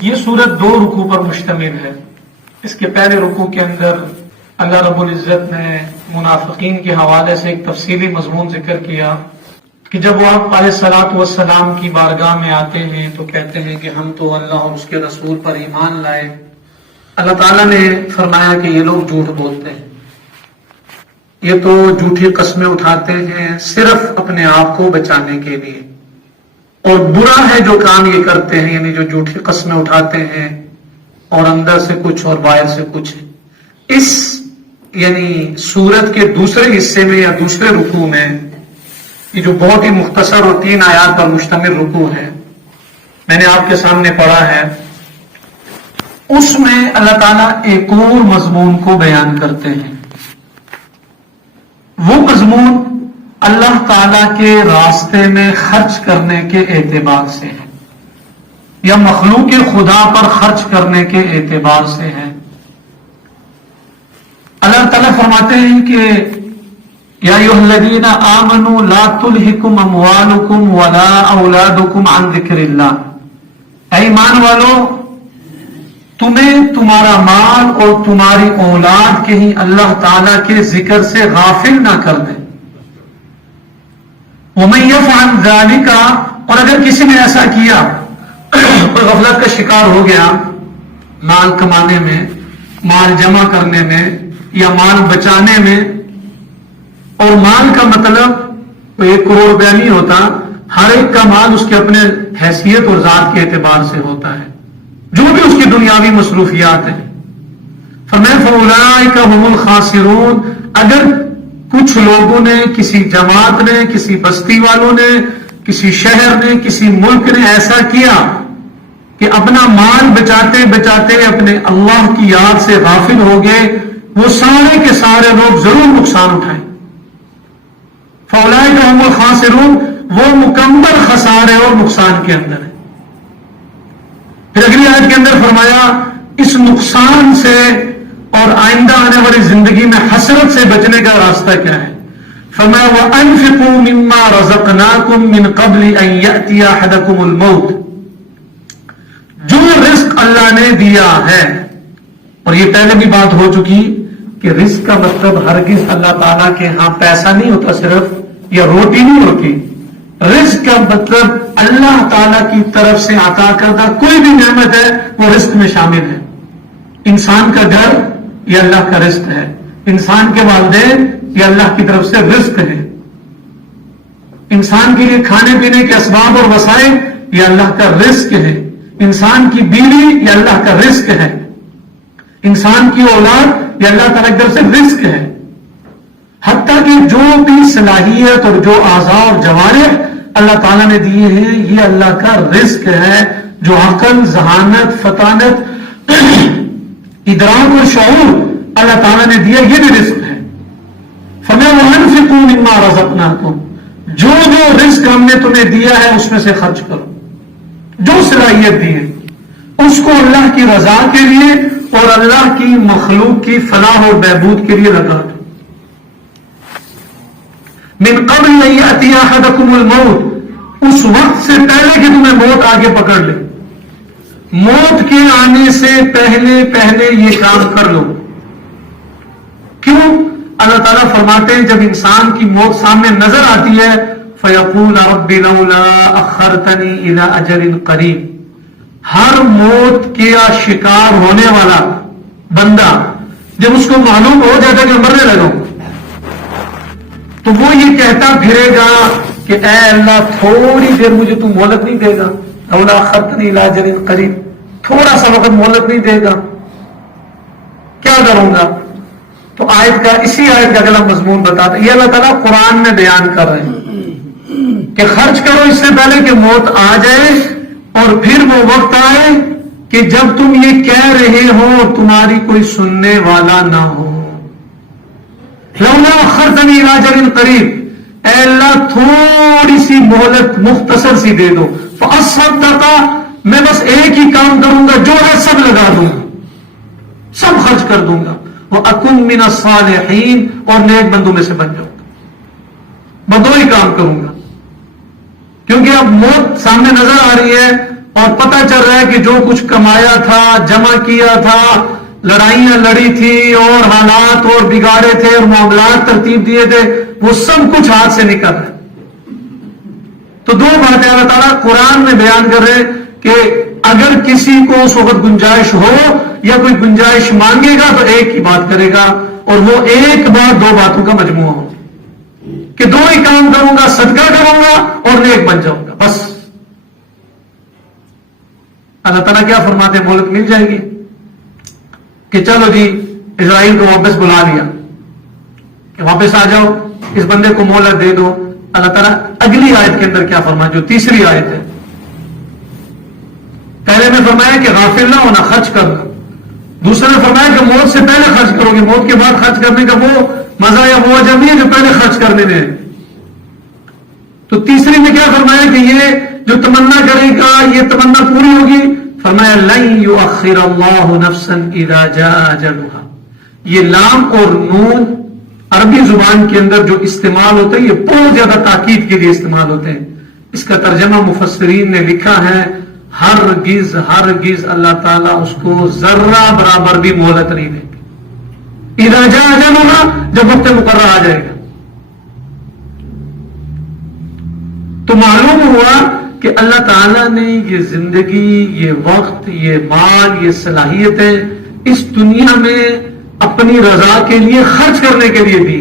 یہ سورت 2 رکوع پر مشتمل ہے۔ اس کے پہلے رکوع کے اندر اللہ رب العزت نے منافقین کے حوالے سے ایک تفصیلی مضمون ذکر کیا کہ جب وہ آپ علیہ الصلوۃ والسلام کی بارگاہ میں آتے ہیں تو کہتے ہیں کہ ہم تو اللہ اور اس کے رسول پر ایمان لائے۔ اللہ تعالیٰ نے فرمایا کہ یہ لوگ جھوٹ بولتے ہیں، یہ تو جھوٹی قسمیں اٹھاتے ہیں صرف اپنے آپ کو بچانے کے لیے، اور برا ہے جو کام یہ کرتے ہیں، یعنی جو جھوٹی قسمیں اٹھاتے ہیں اور اندر سے کچھ اور باہر سے کچھ۔ اس یعنی سورت کے دوسرے حصے میں یا دوسرے رکوع میں، یہ جو بہت ہی مختصر اور 3 آیات پر مشتمل رکوع ہے، میں نے آپ کے سامنے پڑھا ہے، اس میں اللہ تعالیٰ ایک اور مضمون کو بیان کرتے ہیں۔ وہ مضمون اللہ تعالیٰ کے راستے میں خرچ کرنے کے اعتبار سے ہے، یا مخلوق خدا پر خرچ کرنے کے اعتبار سے ہے۔ اللہ تعالیٰ فرماتے ہیں کہ یا ایھا الذین آمنوا لا تلہکم اموالکم ولا اولادکم عن ذکر اللہ، اے ایمان والو تمہیں تمہارا مال اور تمہاری اولاد کہیں اللہ تعالیٰ کے ذکر سے غافل نہ کر دے۔ وَمَن يَفْعَلْ ذَلِكَ، اور اگر کسی نے ایسا کیا، کوئی غفلت کا شکار ہو گیا مال کمانے میں، مال جمع کرنے میں یا مال بچانے میں، اور مال کا مطلب کوئی 1 کروڑ روپیہ نہیں ہوتا، ہر ایک کا مال اس کے اپنے حیثیت اور ذات کے اعتبار سے ہوتا ہے، جو بھی اس کی دنیاوی مصروفیات ہیں۔ فَأُولَٰئِكَ هُمُ الْخَاسِرُونَ، اگر کچھ لوگوں نے، کسی جماعت نے، کسی بستی والوں نے، کسی شہر نے، کسی ملک نے ایسا کیا کہ اپنا مال بچاتے بچاتے اپنے اللہ کی یاد سے غافل ہو گئے، وہ سارے کے سارے لوگ ضرور نقصان اٹھائیں۔ فَأُولَٰئِكَ هُمُ الْخَاسِرُونَ، وہ مکمل خسارے اور نقصان کے اندر ہے۔ پھر اگلی آیت کے اندر فرمایا اس نقصان سے اور آئندہ آنے والی زندگی میں حسرت سے بچنے کا راستہ کیا ہے؟ فرمایا وَأَنفِقُوا مِمَّا رَزَقْنَاكُم مِّن قَبْلِ أَن يَأْتِيَ أَحَدَكُمُ الْمَوْتُ، جو رزق اللہ نے دیا ہے، اور یہ پہلے بھی بات ہو چکی کہ رزق کا مطلب ہرگز اللہ تعالیٰ کے ہاں پیسہ نہیں ہوتا صرف، یا روٹی نہیں ہوتی۔ رزق کا مطلب اللہ تعالیٰ کی طرف سے عطا کردہ کوئی بھی نعمت ہے وہ رزق میں شامل ہے۔ انسان کا گھر یہ اللہ کا رزق ہے، انسان کے والدین یہ اللہ کی طرف سے رزق ہے، انسان کے لیے کھانے پینے کے اسباب اور وسائل یہ اللہ کا رزق ہے، انسان کی بیوی یہ اللہ کا رزق ہے، انسان کی اولاد یہ اللہ تعالیٰ کی طرف سے رزق ہے۔ حتیٰ کہ جو بھی صلاحیت اور جو اعضاء اور جوارح اللہ تعالیٰ نے دیے ہیں یہ اللہ کا رزق ہے، جو عقل، ذہانت، فطانت، ادراک اور شعور اللہ تعالیٰ نے دیا یہ بھی رزق ہے۔ فَمَا وَأَنفِقُوا مِمَّا رَزَقْنَاكُمْ، جو رزق ہم نے تمہیں دیا ہے اس میں سے خرچ کرو، جو صلاحیت دی ہے اس کو اللہ کی رضا کے لیے اور اللہ کی مخلوق کی فلاح اور بہبود کے لیے لگا دو۔ من قبل ان یأتی احدکم الموت، اس وقت سے پہلے کہ تمہیں موت آگے پکڑ لے، موت کے آنے سے پہلے پہلے یہ کام کر لو۔ کیوں؟ اللہ تعالیٰ فرماتے ہیں جب انسان کی موت سامنے نظر آتی ہے فیقول رب لولا اخرتنی الی اجل قریب، ہر موت کا شکار ہونے والا بندہ جب اس کو معلوم ہو جاتا ہے کہ مرنے لگا ہوں تو وہ یہ کہتا پھرے گا کہ اے اللہ تھوڑی دیر مجھے تو مہلت نہیں دے گا، لولا اخرتنی الی اجل قریب، تھوڑا سا وقت مہلت نہیں دے گا، کیا کروں گا؟ تو آیت کا اسی آیت کا اگلا مضمون بتاتا ہے، یہ اللہ تعالیٰ قرآن میں بیان کر رہے ہیں کہ خرچ کرو اس سے پہلے کہ موت آ جائے، اور پھر وہ وقت آئے کہ جب تم یہ کہہ رہے ہو تمہاری کوئی سننے والا نہ ہو۔ لولا اخرتنی الی اجل قریب، اے اللہ تھوڑی سی مہلت مختصر سی دے دو، فاصدق، میں بس ایک ہی کام کروں گا، جو ہے سب لگا دوں گا، سب خرچ کر دوں گا، وَأَكُن مِّنَ الصَّالِحِينَ، اور نیک بندوں میں سے بن جاؤں گا، میں 2 ہی کام کروں گا۔ کیونکہ اب موت سامنے نظر آ رہی ہے اور پتہ چل رہا ہے کہ جو کچھ کمایا تھا، جمع کیا تھا، لڑائیاں لڑی تھی اور حالات اور بگاڑے تھے اور معاملات ترتیب دیے تھے، وہ سب کچھ ہاتھ سے نکل رہا ہے۔ تو دو باتیں اللہ تعالیٰ قرآن میں بیان کر رہے کہ اگر کسی کو اس وقت گنجائش ہو یا کوئی گنجائش مانگے گا تو ایک ہی بات کرے گا، اور وہ ایک بات دو باتوں کا مجموعہ ہو کہ دو ہی کام کروں گا، صدقہ کروں گا اور نیک بن جاؤں گا، بس۔ اللہ تعالیٰ کیا فرماتے ہیں؟ مہلت مل جائے گی کہ چلو جی اسرائیل کو واپس بلا لیا کہ واپس آ جاؤ، اس بندے کو مہلت دے دو۔ اللہ تعالیٰ اگلی آیت کے اندر کیا فرمایا، جو تیسری آیت ہے، پہلے میں فرمایا کہ غافل نہ ہونا، خرچ کرنا، دوسرے میں فرمایا کہ موت سے پہلے خرچ کرو گے، موت کے بعد خرچ کرنے کا وہ مزہ یا وہ وجہ نہیں ہے جو پہلے خرچ کرنے میں ہے۔ تو تیسری میں کیا فرمایا کہ یہ جو تمنا کرے گا یہ تمنا پوری ہوگی، فرمایا لن یؤخر اللہ نفسا اذا جاء اجلها۔ یہ لام اور نون عربی زبان کے اندر جو استعمال ہوتے ہیں یہ بہت زیادہ تاکید کے لیے استعمال ہوتے ہیں۔ اس کا ترجمہ مفسرین نے لکھا ہے ہرگز ہرگز اللہ تعالیٰ اس کو ذرہ برابر بھی مہلت نہیں دیں گے، اذا جاء اجلها، جب وقت مقررہ آ جائے گا۔ تو معلوم ہوا کہ اللہ تعالیٰ نے یہ زندگی، یہ وقت، یہ مال، یہ صلاحیتیں اس دنیا میں اپنی رضا کے لیے خرچ کرنے کے لیے دی،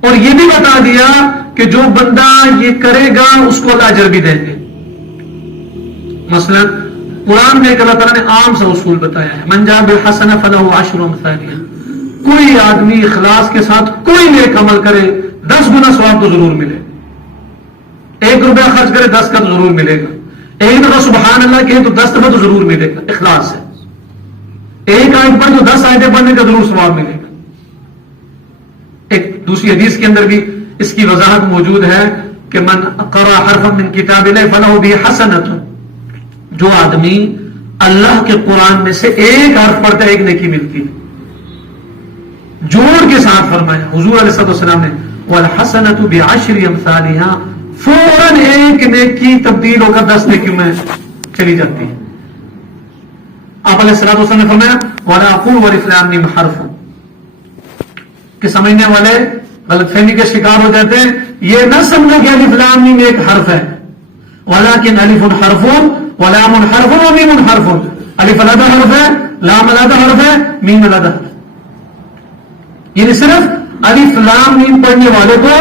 اور یہ بھی بتا دیا کہ جو بندہ یہ کرے گا اس کو اللہ اجر بھی دیں گے۔ مثلا قرآن میں اللہ تعالیٰ نے عام سا اصول بتایا ہے، من جاء بالحسنہ فلہ عشر امثالہا۔ کوئی آدمی اخلاص کے ساتھ کوئی نیک عمل کرے 10 گنا ثواب تو ضرور ملے، 1 روپیہ خرچ کرے 10 کا تو ضرور ملے گا، ایک دفعہ سبحان اللہ کہے تو 10 دفعہ تو ضرور ملے گا اخلاص سے، ایک آیت پڑھ تو 10 آیتیں پڑھنے کا ضرور ثواب ملے گا۔ ایک دوسری حدیث کے اندر بھی اس کی وضاحت موجود ہے کہ من قرأ حرفا من کتاب اللہ فلہ بہ حسنۃ، جو آدمی اللہ کے قرآن میں سے ایک حرف پڑھتا ہے ایک نیکی ملتی ہے۔ جوڑ کے ساتھ فرمایا حضور علیہ السلام نے والحسنۃ بعشر امثالہا، فوراً ایک نیکی تبدیل ہو کر 10 نیکیوں میں چلی جاتی ہے۔ آپ علیہ السلام نے فرمایا وَلَا أَقُولُ وَأَلِف لَامْ مِيمْ حَرْفٌ، کہ سمجھنے والے غلط فہمی کے شکار ہو جاتے ہیں، یہ نہ سمجھو کہ الف لام میم ایک حرف ہے، ولیکن الف حرف ولام حرف ومیم حرف، الف علیحدہ حرف ہے، لام علیحدہ حرف ہے، میم علیحدہ حرف، یعنی صرف الف لام میم پڑھنے والے کو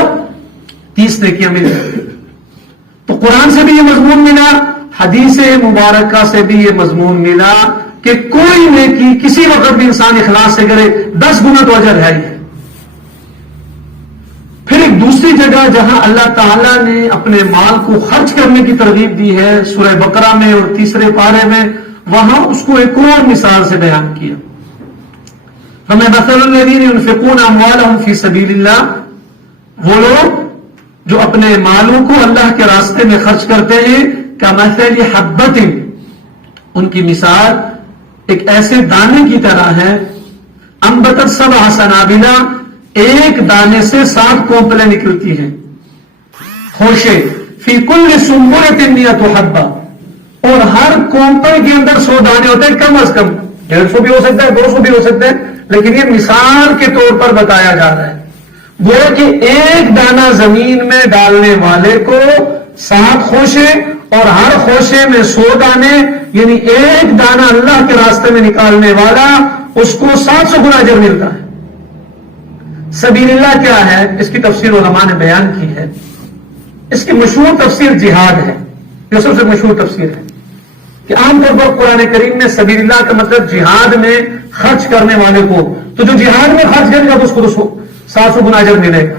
30 نیکیاں مل جاتی۔ تو قرآن سے بھی یہ مضمون ملا، حدیث مبارکہ سے بھی یہ مضمون ملا کہ کوئی نیکی کسی وقت بھی انسان اخلاص سے کرے 10 گنا تو اجر ہے ہی ہے۔ پھر ایک دوسری جگہ جہاں اللہ تعالیٰ نے اپنے مال کو خرچ کرنے کی ترغیب دی ہے سورہ بقرہ میں اور تیسرے پارے میں، وہاں اس کو ایک اور مثال سے بیان کیا۔ ہمیں مثل الذین ينفقون اموالهم فی سبیل اللہ، وہ لوگ جو اپنے مالوں کو اللہ کے راستے میں خرچ کرتے ہیں، کمثل حبۃ، ان کی مثال ایک ایسے دانے کی طرح ہے، انبتت 7 سنابل، ایک دانے سے 7 کونپلیں نکلتی ہیں، خوشے فی کل سنبلۃ 100 حبہ، اور ہر کونپل کے اندر 100 دانے ہوتے ہیں، کم از کم 150 بھی ہو سکتا ہے، 200 بھی ہو سکتے ہیں، لیکن یہ مثال کے طور پر بتایا جا رہا ہے۔ وہ کہ ایک دانہ زمین میں ڈالنے والے کو 7 خوشے، اور ہر خوشے میں 100 دانے، یعنی ایک دانہ اللہ کے راستے میں نکالنے والا اس کو 700 گنا اجر ملتا ہے۔ سبیل اللہ کیا ہے؟ اس کی تفسیر علماء نے بیان کی ہے۔ اس کی مشہور تفسیر جہاد ہے، یہ سب سے مشہور تفسیر ہے کہ عام طور پر قرآن کریم میں سبیل اللہ کا مطلب جہاد میں خرچ کرنے والے کو، تو جو جہاد میں خرچ کرے گا تو اس کو 700 گنا اجر ملے گا۔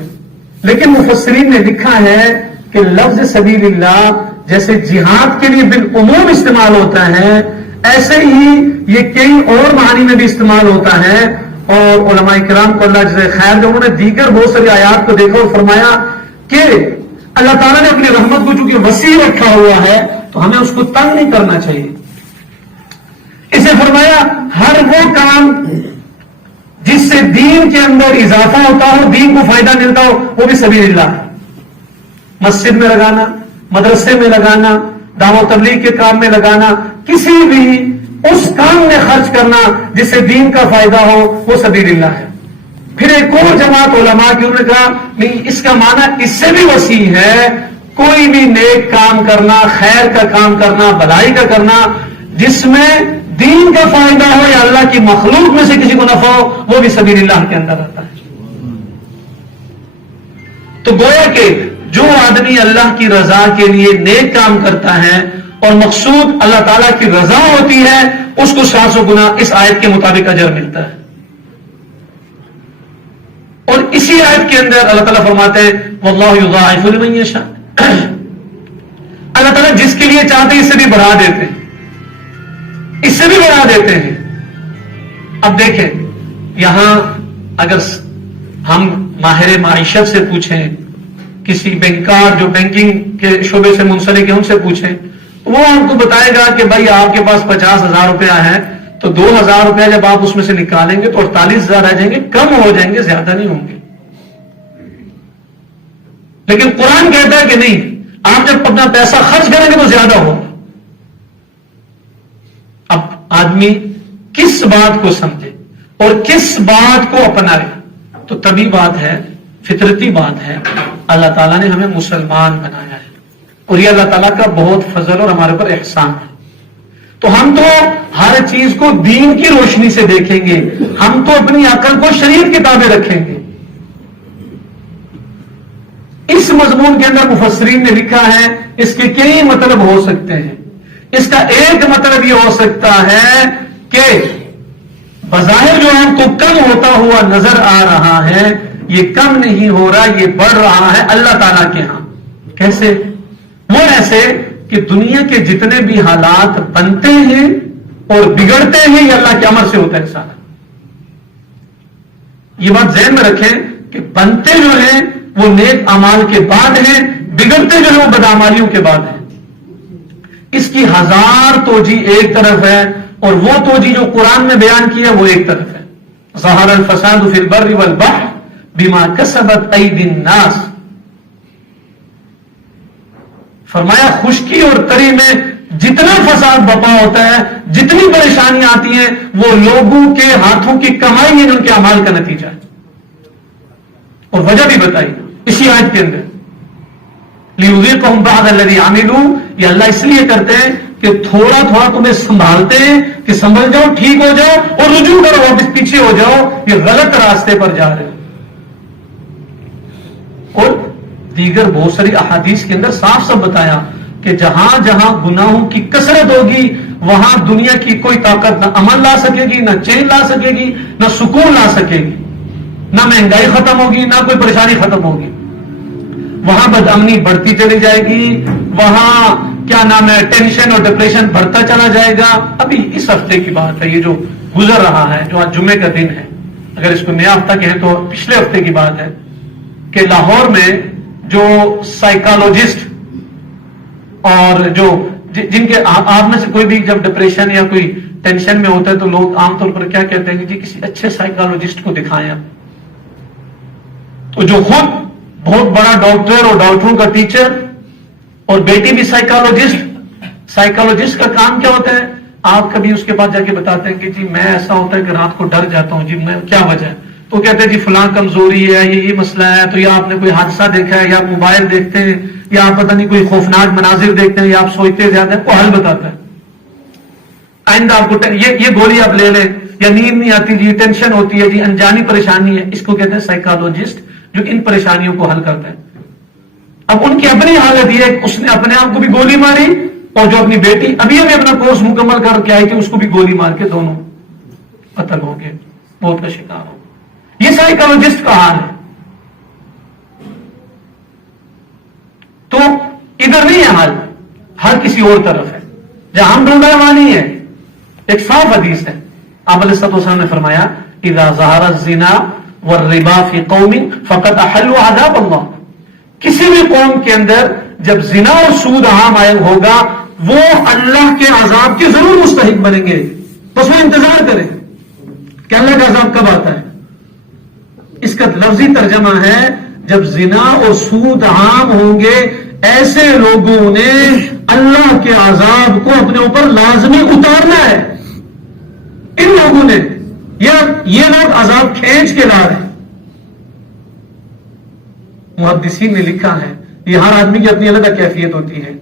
لیکن مفسرین نے لکھا ہے کہ لفظ سبیل اللہ جیسے جہاد کے لیے بالعموم استعمال ہوتا ہے، ایسے ہی یہ کئی اور معنی میں بھی استعمال ہوتا ہے۔ اور علماء کرام کو اللہ جزائے خیر، جو انہوں نے دیگر بہت ساری آیات کو دیکھا اور فرمایا کہ اللہ تعالیٰ نے اپنی رحمت کو چونکہ وسیع رکھا ہوا ہے تو ہمیں اس کو تنگ نہیں کرنا چاہیے۔ اسے فرمایا ہر وہ کام جس سے دین کے اندر اضافہ ہوتا ہو، دین کو فائدہ ملتا ہو، وہ بھی سبیل اللہ ہے۔ مسجد میں لگانا، مدرسے میں لگانا، دعوت تبلیغ کے کام میں لگانا، کسی بھی اس کام میں خرچ کرنا جس سے دین کا فائدہ ہو، وہ سبیل اللہ ہے۔ پھر ایک اور جماعت علماء کی، انہوں نے کہا نہیں، اس کا معنی اس سے بھی وسیع ہے، کوئی بھی نیک کام کرنا، خیر کا کام کرنا، بھلائی کا کرنا جس میں دین کا فائدہ ہو یا اللہ کی مخلوق میں سے کسی کو نفع ہو، وہ بھی سبیل اللہ کے اندر آتا ہے۔ تو گویا کہ جو آدمی اللہ کی رضا کے لیے نیک کام کرتا ہے اور مقصود اللہ تعالیٰ کی رضا ہوتی ہے، اس کو 700 گنا اس آیت کے مطابق اجر ملتا ہے۔ اور اسی آیت کے اندر اللہ تعالیٰ فرماتے ہیں واللہ یضاعف لمن یشاء، اللہ تعالیٰ جس کے لیے چاہتے ہیں اس سے بھی بڑھا دیتے ہیں، اس سے بھی بڑھا دیتے ہیں۔ اب دیکھیں یہاں اگر ہم ماہر معیشت سے پوچھیں، کسی بینکار جو بینکنگ کے شعبے سے منسلک ہے ان سے پوچھیں، وہ آپ کو بتائے گا کہ بھائی آپ کے پاس 50,000 روپیہ ہے تو 2,000 روپیہ جب آپ اس میں سے نکالیں گے تو 48,000 رہ جائیں گے، کم ہو جائیں گے، زیادہ نہیں ہوں گے۔ لیکن قرآن کہتا ہے کہ نہیں، آپ جب اپنا پیسہ خرچ کریں گے تو زیادہ ہوگا۔ اب آدمی کس بات کو سمجھے اور کس بات کو اپنائے، تو طبی بات ہے، فطرتی بات ہے، اللہ تعالیٰ نے ہمیں مسلمان بنایا ہے اور یہ اللہ تعالیٰ کا بہت فضل اور ہمارے پر احسان ہے۔ تو ہم تو ہر چیز کو دین کی روشنی سے دیکھیں گے، ہم تو اپنی عقل کو شریعت کے تابع رکھیں گے۔ اس مضمون کے اندر مفسرین نے لکھا ہے اس کے کئی مطلب ہو سکتے ہیں۔ اس کا ایک مطلب یہ ہو سکتا ہے کہ بظاہر جو ہم کو کم ہوتا ہوا نظر آ رہا ہے، یہ کم نہیں ہو رہا، یہ بڑھ رہا ہے اللہ تعالیٰ کے ہاں۔ کیسے؟ وہ ایسے کہ دنیا کے جتنے بھی حالات بنتے ہیں اور بگڑتے ہیں یہ اللہ کے امر سے ہوتا ہے سارا۔ یہ بات ذہن میں رکھیں کہ بنتے جو ہیں وہ نیک اعمال کے بعد ہیں، بگڑتے جو ہیں وہ بدعمالیوں کے بعد ہیں۔ اس کی 1000 توجہ ایک طرف ہے اور وہ توجہ جو قرآن میں بیان کی ہے وہ ایک طرف ہے۔ ظہر الفساد فی البر والبحر بما کسبت ایدی الناس، فرمایا خشکی اور تری میں جتنا فساد بپا ہوتا ہے، جتنی پریشانیاں آتی ہیں، وہ لوگوں کے ہاتھوں کی کمائی ہے، ان کے اعمال کا نتیجہ ہے۔ اور وجہ بھی بتائی اسی آیت کے اندر، لِيُذِيقَهُمْ بَعْضَ الَّذِي عَمِلُوا، یہ اللہ اس لیے کرتے ہیں کہ تھوڑا تھوڑا تمہیں سنبھالتے ہیں کہ سنبھل جاؤ، ٹھیک ہو جاؤ اور رجوع کرو، واپس پیچھے ہو جاؤ، یہ غلط راستے پر جا رہے ہو۔ اور دیگر بہت ساری احادیث کے اندر صاف صاف بتایا کہ جہاں جہاں گناہوں کی کثرت ہوگی وہاں دنیا کی کوئی طاقت نہ امن لا سکے گی، نہ چین لا سکے گی، نہ سکون لا سکے گی، نہ مہنگائی ختم ہوگی، نہ کوئی پریشانی ختم ہوگی۔ وہاں بد امنی بڑھتی چلی جائے گی، وہاں کیا نام ہے ٹینشن اور ڈپریشن بڑھتا چلا جائے گا۔ ابھی اس ہفتے کی بات ہے، یہ جو گزر رہا ہے، جو آج جمعے کا دن ہے، اگر اس کو نیا ہفتہ کہیں تو پچھلے ہفتے کی بات ہے کہ لاہور میں جو سائیکالوجسٹ اور جو جن کے آپ میں سے کوئی بھی جب ڈپریشن یا کوئی ٹینشن میں ہوتا ہے تو لوگ عام طور پر کیا کہتے ہیں کہ جی کسی اچھے سائیکالوجسٹ کو دکھائیں آپ۔ تو جو خود بہت بڑا ڈاکٹر اور ڈاکٹروں کا ٹیچر اور بیٹی بھی سائیکالوجسٹ کا کام کیا ہوتا ہے؟ آپ کبھی اس کے پاس جا کے بتاتے ہیں کہ جی میں ایسا ہوتا ہے کہ رات کو ڈر جاتا ہوں، جی میں کیا وجہ ہے؟ تو کہتے ہیں جی فلاں کمزوری ہے، یہ مسئلہ ہے، تو یا آپ نے کوئی حادثہ دیکھا ہے، یا آپ موبائل دیکھتے ہیں، یا آپ پتہ نہیں کوئی خوفناک مناظر دیکھتے ہیں، یا آپ سوچتے زیادہ ہیں، وہ حل بتاتا ہے۔ آئندہ آپ کو یہ گولی آپ لے لیں، یا نیند نہیں آتی جی ٹینشن ہوتی ہے، جی انجانی پریشانی ہے، اس کو کہتے ہیں سائیکالوجسٹ جو ان پریشانیوں کو حل کرتا ہے۔ اب ان کی اپنی حالت یہ ہے، اس نے اپنے آپ کو بھی گولی ماری اور جو اپنی بیٹی ابھی اپنا کورس مکمل کر کے آئی تھی اس کو بھی گولی مار کے دونوں قتل ہو گئے، موت کا شکار ہو۔ یہ سائیکالوجسٹ کا حال ہے۔ تو ادھر نہیں ہے حال، ہر کسی اور طرف ہے، جہاں ہم ڈھونڈا وہاں نہیں ہے۔ ایک صاف حدیث ہے، آپ علیہ السلام نے فرمایا اذا ظہر الزنا والربا فی قوم فقد احلوا عذاب اللہ، کسی بھی قوم کے اندر جب زنا اور سود عام عائد ہوگا وہ اللہ کے عذاب کے ضرور مستحق بنیں گے، بس وہ انتظار کریں کہ اللہ کا عذاب کب آتا ہے۔ اس کا لفظی ترجمہ ہے جب زنا اور سود عام ہوں گے، ایسے لوگوں نے اللہ کے عذاب کو اپنے اوپر لازمی اتارنا ہے. ان لوگوں نے یہ لوگ عذاب کھینچ کے لا رہے ہیں. محدثین نے لکھا ہے یہ ہر آدمی کی اپنی الگ کیفیت ہوتی ہے.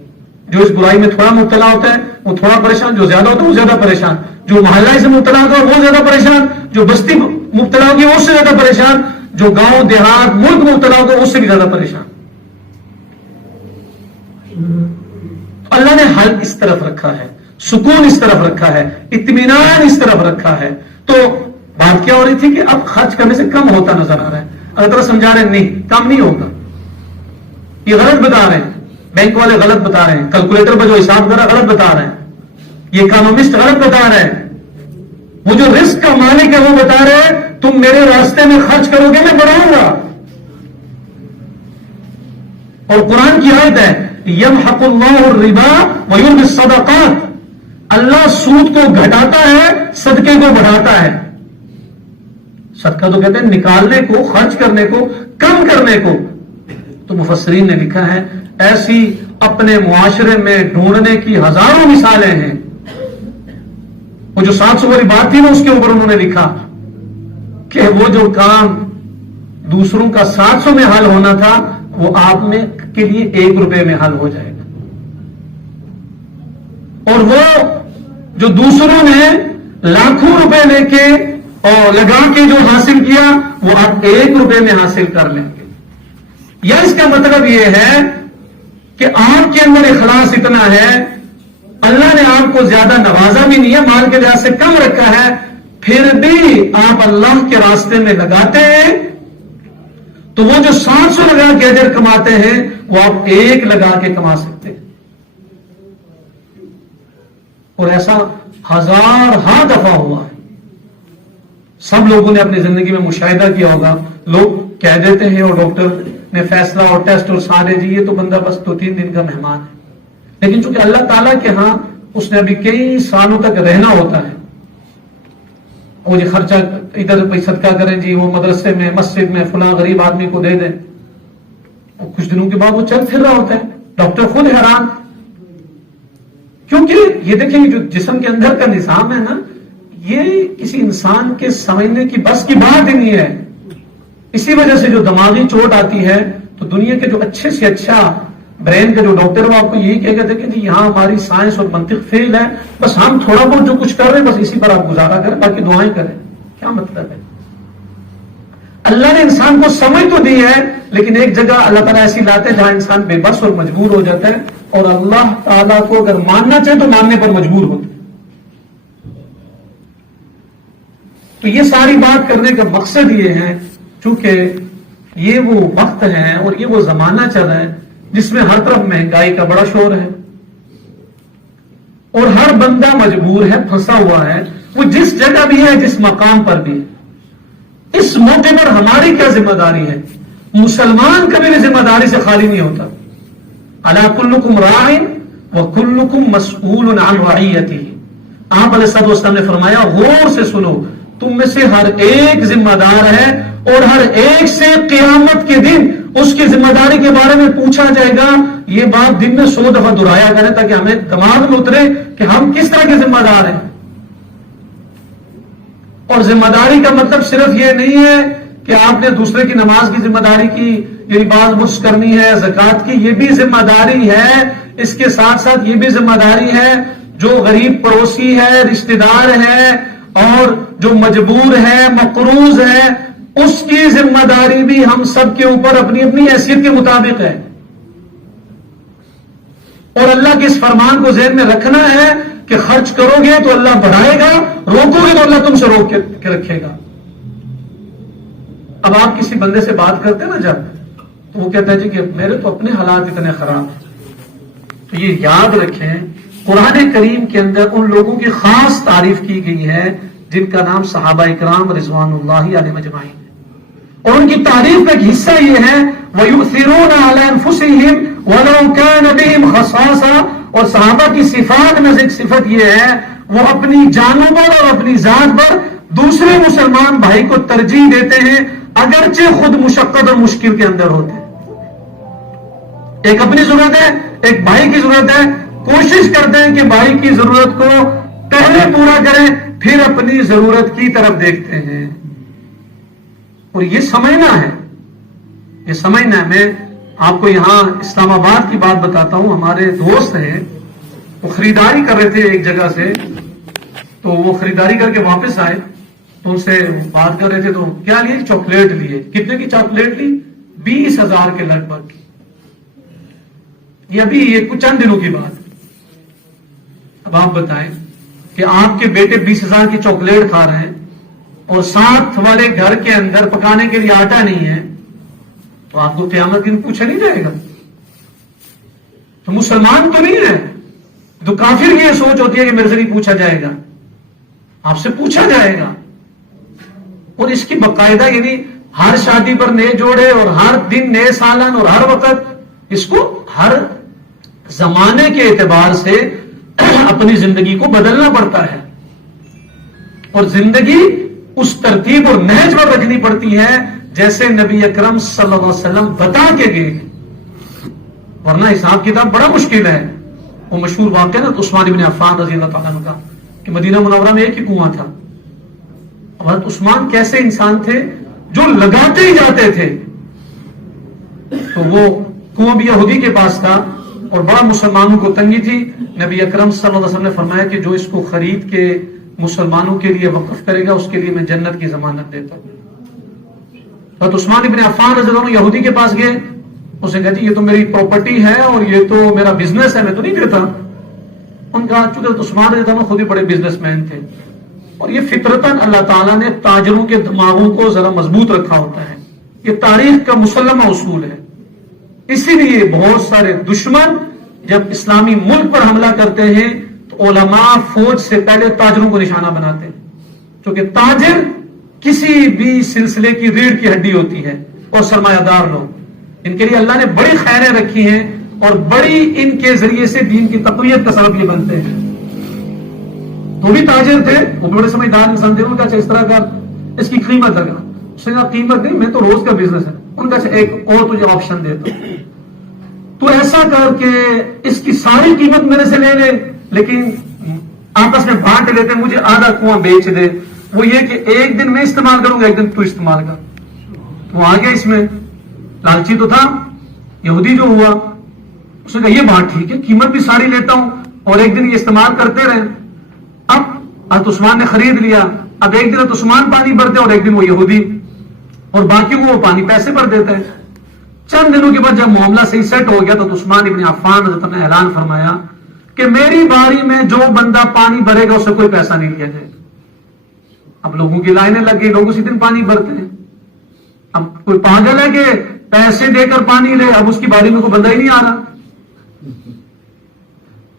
جو اس برائی میں تھوڑا مبتلا ہوتا ہے وہ تھوڑا پریشان، جو زیادہ ہوتا ہے وہ زیادہ پریشان، جو محلہ سے مبتلا ہوتا ہے وہ زیادہ پریشان، جو بستی مبتلا ہوگی وہ اس سے زیادہ پریشان، جو گاؤں دیہات ملک مبتلا ہوگا اس سے بھی زیادہ پریشان. اللہ نے حل اس طرف رکھا ہے، سکون اس طرف رکھا ہے، اطمینان اس طرف رکھا ہے. تو بات کیا ہو رہی تھی کہ اب خرچ کرنے سے کم ہوتا نظر آ رہا ہے. اللہ تعالیٰ سمجھا رہے ہیں نہیں، کم نہیں ہوگا. یہ غلط بتا رہے ہیں، بینک والے غلط بتا رہے ہیں، کیلکولیٹر پر جو حساب کر رہا ہے غلط بتا رہے ہیں، یہ اکانومسٹ غلط بتا رہے ہیں، وہ جو رزق کا مالک ہے وہ بتا رہے ہیں تم میرے راستے میں خرچ کرو گے میں بڑھاؤں گا. اور قرآن کی آیت ہے یمحق اللہ الربا ویربی الصدقات، اللہ سود کو گھٹاتا ہے صدقے کو بڑھاتا ہے. صدقہ تو کہتے ہیں نکالنے کو، خرچ کرنے کو، کم کرنے کو. تو مفسرین نے لکھا ہے ایسی اپنے معاشرے میں ڈھونڈنے کی ہزاروں مثالیں ہیں. وہ جو 700 والی بات تھی نا اس کے اوپر انہوں نے لکھا کہ وہ جو کام دوسروں کا 700 میں حل ہونا تھا وہ آپ میں کے لیے 1 روپے میں حل ہو جائے گا. اور وہ جو دوسروں نے لاکھوں روپے لے کے اور لگا کے جو حاصل کیا وہ آپ 1 روپے میں حاصل کر لیں گے. یا اس کا مطلب یہ ہے کہ آپ کے اندر اخلاص اتنا ہے، اللہ نے آپ کو زیادہ نوازا بھی نہیں ہے، مال کے لحاظ سے کم رکھا ہے، پھر بھی آپ اللہ کے راستے میں لگاتے ہیں تو وہ جو 700 لگا کے اجر کماتے ہیں وہ آپ 1 لگا کے کما سکتے ہیں. اور ایسا ہزاروں دفعہ ہوا ہے. سب لوگوں نے اپنی زندگی میں مشاہدہ کیا ہوگا. لوگ کہہ دیتے ہیں اور ڈاکٹر نے فیصلہ اور ٹیسٹ اور سارے جی یہ تو بندہ بس 2-3 دن کا مہمان ہے. لیکن چونکہ اللہ تعالیٰ کے ہاں اس نے ابھی کئی سالوں تک رہنا ہوتا ہے. وہ جی خرچہ ادھر کوئی صدقہ کریں جی، وہ مدرسے میں مسجد میں فلاں غریب آدمی کو دے دیں، کچھ دنوں کے بعد وہ چل پھر رہا ہوتا ہے. ڈاکٹر خود حیران، کیونکہ یہ دیکھیں جو جسم کے اندر کا نظام ہے نا یہ کسی انسان کے سمجھنے کی بس کی بات ہی نہیں ہے. اسی وجہ سے جو دماغی چوٹ آتی ہے تو دنیا کے جو اچھے سے اچھا برین کا جو ڈاکٹر وہ آپ کو یہی کہے گا دیکھیں جی یہاں ہماری سائنس اور منطق فیل ہے، بس ہم تھوڑا بہت جو کچھ کر رہے ہیں بس اسی پر آپ گزارا کریں، باقی دعائیں کریں. کیا مطلب ہے؟ اللہ نے انسان کو سمجھ تو دی ہے لیکن ایک جگہ اللہ تعالیٰ ایسی لاتے ہیں جہاں انسان بے بس اور مجبور ہو جاتا ہے، اور اللہ تعالیٰ کو اگر ماننا چاہے تو ماننے پر مجبور ہوتا ہے. تو یہ ساری بات کرنے کا مقصد یہ ہے چونکہ یہ وہ وقت ہے اور یہ وہ زمانہ چل رہا ہے جس میں ہر طرف مہنگائی کا بڑا شور ہے اور ہر بندہ مجبور ہے، پھنسا ہوا ہے، وہ جس جگہ بھی ہے جس مقام پر بھی ہے. اس موقع پر ہماری کیا ذمہ داری ہے؟ مسلمان کبھی بھی ذمہ داری سے خالی نہیں ہوتا. الا کلکم راع وکلکم مسئول عن رعیتہ. آپ علیہ السلام نے فرمایا غور سے سنو، تم میں سے ہر ایک ذمہ دار ہے اور ہر ایک سے قیامت کے دن اس کی ذمہ داری کے بارے میں پوچھا جائے گا. یہ بات دن میں 100 دفعہ دہرایا کریں تاکہ ہمیں دماغ میں اترے کہ ہم کس طرح کے ذمہ دار ہیں. اور ذمہ داری کا مطلب صرف یہ نہیں ہے کہ آپ نے دوسرے کی نماز کی ذمہ داری کی، یہ لباس بخش کرنی ہے، زکوٰۃ کی، یہ بھی ذمہ داری ہے. اس کے ساتھ ساتھ یہ بھی ذمہ داری ہے جو غریب پڑوسی ہے، رشتہ دار ہے اور جو مجبور ہے، مقروض ہے، اس کی ذمہ داری بھی ہم سب کے اوپر اپنی اپنی حیثیت کے مطابق ہے. اور اللہ کے اس فرمان کو ذہن میں رکھنا ہے کہ خرچ کرو گے تو اللہ بڑھائے گا، روکو گے تو اللہ تم سے روک کے رکھے گا. اب آپ کسی بندے سے بات کرتے نا جب تو وہ کہتا ہے جی کہ میرے تو اپنے حالات اتنے خراب ہیں. تو یہ یاد رکھیں قرآن کریم کے اندر ان لوگوں کی خاص تعریف کی گئی ہے جن کا نام صحابہ اکرام رضوان اللہ علیہم اجمعین، اور ان کی تعریف کا ایک حصہ یہ ہے وَيُؤْثِرُونَ عَلَىٰ أَنفُسِهِمْ وَلَوْ كَانَ بِهِمْ خَصَاصَةٌ. اور صحابہ کی صفات میں سے ایک صفت یہ ہے وہ اپنی جانوں پر اور اپنی ذات پر دوسرے مسلمان بھائی کو ترجیح دیتے ہیں اگرچہ خود مشقت اور مشکل کے اندر ہوتے ہیں. ایک اپنی ضرورت ہے، ایک بھائی کی ضرورت ہے، کوشش کرتے ہیں کہ بھائی کی ضرورت کو پہلے پورا کریں، پھر اپنی ضرورت کی طرف دیکھتے ہیں. اور یہ سمجھنا ہے، یہ سمجھنا ہے. میں آپ کو یہاں اسلام آباد کی بات بتاتا ہوں. ہمارے دوست ہیں، وہ خریداری کر رہے تھے ایک جگہ سے، تو وہ خریداری کر کے واپس آئے تو ان سے بات کر رہے تھے. تو کیا لیے؟ چاکلیٹ لیے. کتنے کی چاکلیٹ لی؟ 20,000 کے لگ بھگ. یہ ابھی یہ کچھ چند دنوں کی بات. اب آپ بتائیں کہ آپ کے بیٹے 20,000 کی چاکلیٹ کھا رہے ہیں اور ساتھ والے گھر کے اندر پکانے کے لیے آٹا نہیں ہے، تو آپ کو قیامت دن پوچھا نہیں جائے گا؟ تو مسلمان تو نہیں ہے، تو کافر کی یہ سوچ ہوتی ہے کہ میرے سے نہیں پوچھا جائے گا. آپ سے پوچھا جائے گا. اور اس کی باقاعدہ یعنی ہر شادی پر نئے جوڑے اور ہر دن نئے سالن اور ہر وقت اس کو ہر زمانے کے اعتبار سے اپنی زندگی کو بدلنا پڑتا ہے، اور زندگی اس ترتیب اور نہج پر رکھنی پڑتی ہے جیسے نبی اکرم صلی اللہ علیہ وسلم بتا کے گئے. ورنہ حساب کتاب بڑا مشکل ہے. وہ مشہور واقعہ نا عثمان بن عفان رضی اللہ تعالیٰ عنہ کا کہ مدینہ منورہ میں ایک ہی کنواں تھا. حضرت عثمان کیسے انسان تھے جو لگاتے ہی جاتے تھے. تو وہ کنواں بھی یہودی کے پاس تھا اور بڑا مسلمانوں کو تنگی تھی. نبی اکرم صلی اللہ علیہ وسلم نے فرمایا کہ جو اس کو خرید کے مسلمانوں کے لیے وقف کرے گا اس کے لیے میں جنت کی ضمانت دیتا ہوں. حضرت عثمان ابن عفان رضی اللہ عنہ یہودی کے پاس گئے. اس نے کہا جی یہ تو میری پراپرٹی ہے اور یہ تو میرا بزنس ہے، میں تو نہیں دیتا. ان کا چونکہ عثمان رضی اللہ عنہ خود ہی بڑے بزنس مین تھے، اور یہ فطرتاً اللہ تعالیٰ نے تاجروں کے دماغوں کو ذرا مضبوط رکھا ہوتا ہے. یہ تاریخ کا مسلمہ اصول ہے. اسی لیے بہت سارے دشمن جب اسلامی ملک پر حملہ کرتے ہیں تو علماء فوج سے پہلے تاجروں کو نشانہ بناتے ہیں، کیونکہ تاجر کسی بھی سلسلے کی ریڑھ کی ہڈی ہوتی ہے. اور سرمایہ دار لوگ، ان کے لیے اللہ نے بڑی خیریں رکھی ہیں اور بڑی ان کے ذریعے سے دین کی تقویت کا سبب یہ بنتے ہیں. وہ بھی تاجر تھے، وہ بڑے سمجھدار انسان تھے. ان کا اس طرح کا اس کی قیمت لگا. اس نے کہا قیمت نہیں، میں تو روز کا بزنس ہے. ان کا ایک اور تجھے آپشن دیتا ہوں، تو ایسا کر کے اس کی ساری قیمت میرے سے لے لے، لیکن آپس میں بانٹ لیتے، مجھے آدھا کنواں بیچ دے. وہ یہ کہ ایک دن میں استعمال کروں گا، ایک دن تو استعمال کر. وہ آ گیا اس میں، لالچی تو تھا یہودی جو ہوا. اس نے کہا یہ بات ٹھیک ہے، قیمت بھی ساری لیتا ہوں اور ایک دن یہ استعمال کرتے رہے. اب عثمان نے خرید لیا. اب ایک دن عثمان پانی بھرتے اور ایک دن وہ یہودی، اور باقی وہ پانی پیسے پر دیتا ہے. چند دنوں کے بعد جب معاملہ صحیح سیٹ ہو گیا تو عثمان ابن عفان رضی اللہ عنہ نے اعلان فرمایا کہ میری باری میں جو بندہ پانی بھرے گا اس سے کوئی پیسہ نہیں لیا جائے گا. اب لوگوں کی لائنیں لگ گئی، لوگ اسی دن پانی بھرتے ہیں. اب کوئی پاگل ہے کہ پیسے دے کر پانی لے، اب اس کی باری میں کوئی بندہ ہی نہیں آ رہا.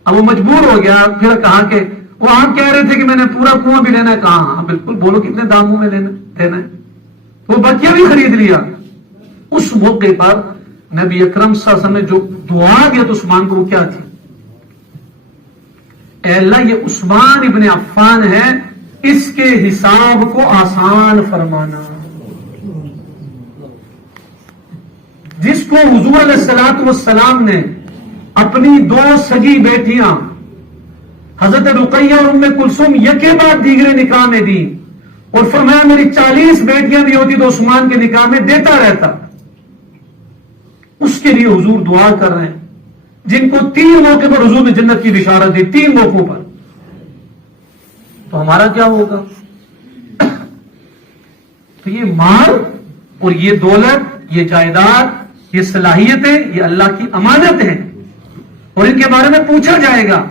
اب وہ مجبور ہو گیا. پھر کہا کہ وہ آپ کہہ رہے تھے کہ میں نے پورا کنواں بھی لینا ہے. کہا ہاں بالکل، بولو کتنے داموں میں دینا ہے. وہ بکیا بھی خرید لیا. اس موقع پر نبی اکرم صلی اللہ علیہ وسلم نے جو دعا دیا تو عثمان کو وہ کیا تھی؟ اے اللہ یہ عثمان ابن عفان ہے، اس کے حساب کو آسان فرمانا. جس کو حضور علیہ الصلوۃ والسلام نے اپنی 2 سگی بیٹیاں حضرت رقیہ اور ام کلثوم یکے بعد دیگرے نکاح میں دی، اور فرمایا میری 40 بیٹیاں بھی ہوتی تو عثمان کے نکاح میں دیتا رہتا. اس کے لیے حضور دعا کر رہے ہیں، جن کو 3 موقع پر حضور نے جنت کی بشارت دی، 3 موقعوں پر. تو ہمارا کیا ہوگا؟ تو یہ مال اور یہ دولت، یہ جائیداد، یہ صلاحیتیں، یہ اللہ کی امانت ہیں اور ان کے بارے میں پوچھا جائے گا.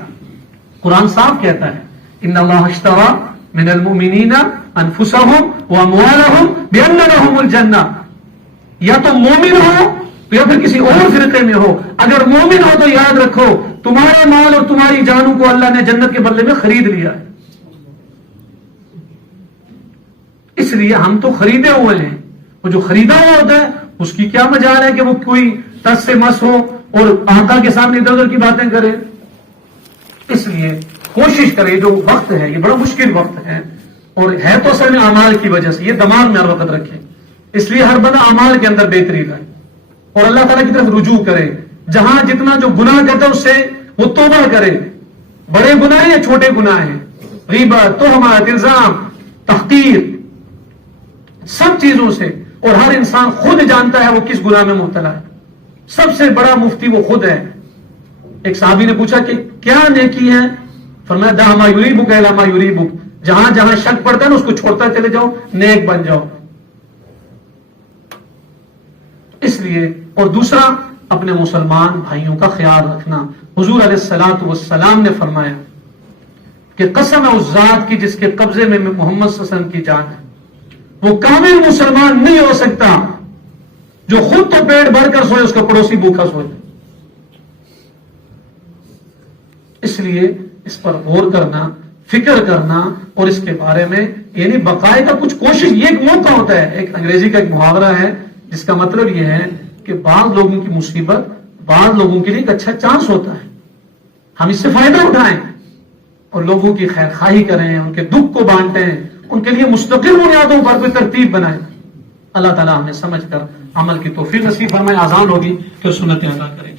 قرآن صاف کہتا ہے ان اللہ اشترى من المؤمنین انفسهم واموالهم بان لهم الجنہ. یا تو مومن ہو یا پھر کسی اور فرقے میں ہو. اگر مومن ہو تو یاد رکھو تمہارے مال اور تمہاری جانوں کو اللہ نے جنت کے بدلے میں خرید لیا ہے. اس لیے ہم تو خریدے ہوئے ہیں. وہ جو خریدا ہوا ہوتا ہے اس کی کیا مجال ہے کہ وہ کوئی ٹس سے مس ہو اور آقا کے سامنے ادھر ادھر کی باتیں کرے. اس لیے کوشش کرے، جو وقت ہے یہ بڑا مشکل وقت ہے اور ہے تو اصل میں اعمال کی وجہ سے، یہ دماغ میں ہر وقت رکھے. اس لیے ہر بندہ اعمال کے اندر بہتری لائے اور اللہ تعالیٰ کی طرف رجوع کرے. جہاں جتنا جو گناہ کرتا ہے اس سے وہ توبہ کرے، بڑے گناہ ہیں یا چھوٹے گناہ ہیں، غیبت، تہمت، الزام، تحقیر، سب چیزوں سے. اور ہر انسان خود جانتا ہے وہ کس گناہ میں مبتلا ہے. سب سے بڑا مفتی وہ خود ہے. ایک صحابی نے پوچھا کہ کیا نیکی ہے؟ فرمایا دع ما یریبک الی ما یریبک، جہاں جہاں شک پڑتا ہے نا اس کو چھوڑتا چلے جاؤ، نیک بن جاؤ. اس لیے اور دوسرا اپنے مسلمان بھائیوں کا خیال رکھنا. حضور علیہ الصلوۃ والسلام نے فرمایا کہ قسم ہے اس ذات کی جس کے قبضے میں محمد صلی اللہ علیہ وسلم کی جان ہے، وہ کامل مسلمان نہیں ہو سکتا جو خود تو پیٹ بھر کر سوئے اس کا پڑوسی بھوکا سوئے. اس لیے اس پر غور کرنا، فکر کرنا اور اس کے بارے میں یعنی باقاعدہ کچھ کوشش. یہ ایک موقع ہوتا ہے، ایک انگریزی کا ایک محاورہ ہے جس کا مطلب یہ ہے کہ بعض لوگوں کی مصیبت بعض لوگوں کے لیے ایک اچھا چانس ہوتا ہے، ہم اس سے فائدہ اٹھائیں اور لوگوں کی خیر خواہی کریں، ان کے دکھ کو بانٹیں، ان کے لیے مستقل بنیادوں پر کوئی ترتیب بنائیں. اللہ تعالیٰ ہمیں سمجھ کر عمل کی توفیق نصیب فرمائے. آزان ہوگی تو سنتیں ادا کریں.